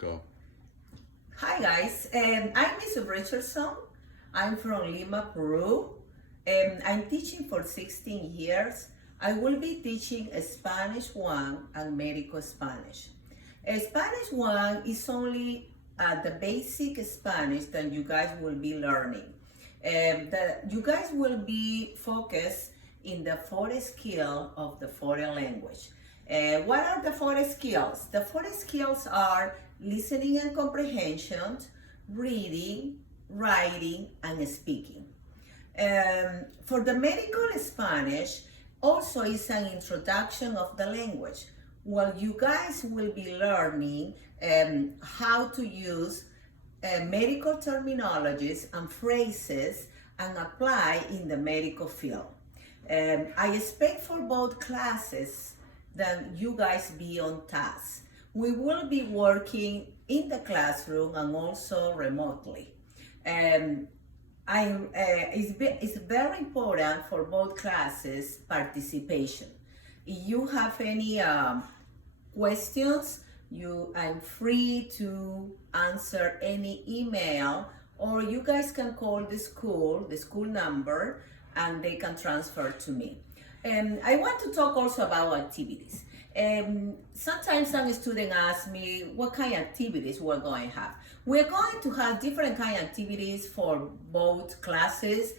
Go. Hi guys, I'm Miss Richardson. I'm from Lima, Peru. I'm teaching for 16 years. I will be teaching Spanish 1 and Medical Spanish. Spanish 1 is only the basic Spanish that you guys will be learning. You guys will be focused in the four skills of the foreign language. What are the four skills? The four skills are listening and comprehension, reading, writing, and speaking. For the medical Spanish, also is an introduction of the language. Well, you guys will be learning how to use medical terminologies and phrases and apply in the medical field. I expect for both classes that you guys be on task. We will be working in the classroom and also remotely. It's very important for both classes participation. If you have any questions, I'm free to answer any email, or you guys can call the school number, and they can transfer to me. I want to talk also about activities. Sometimes some students ask me what kind of activities we're going to have. We're going to have different kind of activities for both classes.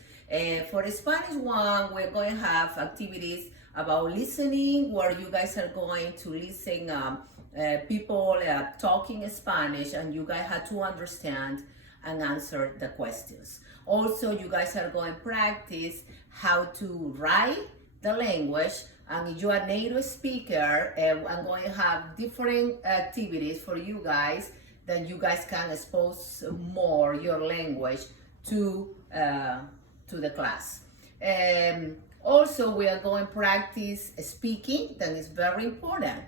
For the Spanish 1, we're going to have activities about listening, where you guys are going to listen people talking Spanish, and you guys have to understand and answer the questions. Also, you guys are going to practice how to write the language, and if you're a native speaker, I'm going to have different activities for you guys that you guys can expose more your language to the class. Also, we are going to practice speaking. That is very important.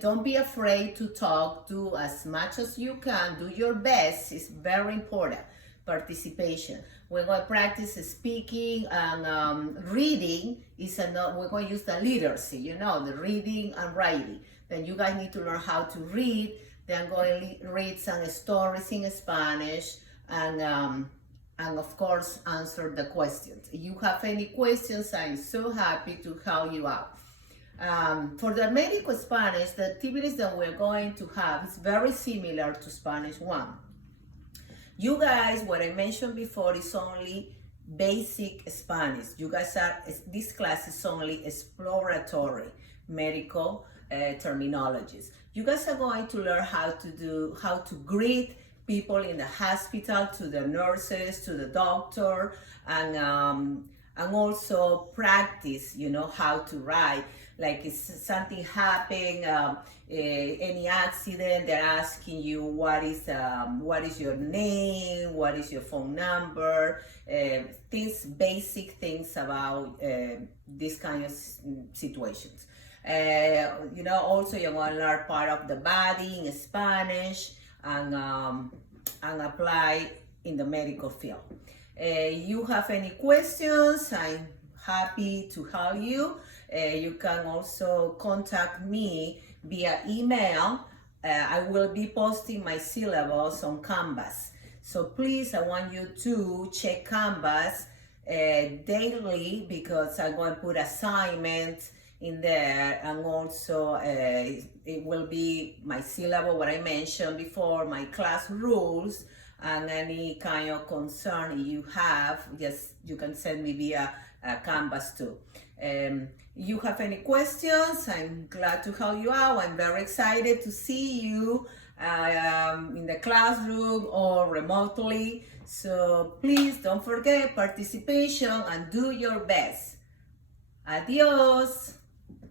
Don't be afraid to talk. Do as much as you can. Do your best. It's very important. Participation. We're going to practice speaking, and reading is another. We're going to use the literacy, the reading and writing. Then you guys need to learn how to read. Then I'm going to read some stories in Spanish, and of course answer the questions. If you have any questions, I'm so happy to help you out. For the medical Spanish, the activities that we're going to have is very similar to Spanish 1. You guys, what I mentioned before, is only basic Spanish. You guys this class is only exploratory medical terminologies. You guys are going to learn how to greet people in the hospital, to the nurses, to the doctor, and also practice, how to write. Like if something happened, any accident, they're asking you what is your name, what is your phone number, basic things about these kind of situations. Also you're going to learn part of the body in Spanish, and apply in the medical field. You have any questions, I'm happy to help you. You can also contact me via email. I will be posting my syllabus on Canvas. So please, I want you to check Canvas daily, because I'm going to put assignments in there, and also it will be my syllabus, what I mentioned before, my class rules, and any kind of concern you have, you can send me via Canvas too. You have any questions, I'm glad to help you out. I'm very excited to see you in the classroom or remotely. So please don't forget participation and do your best. Adios.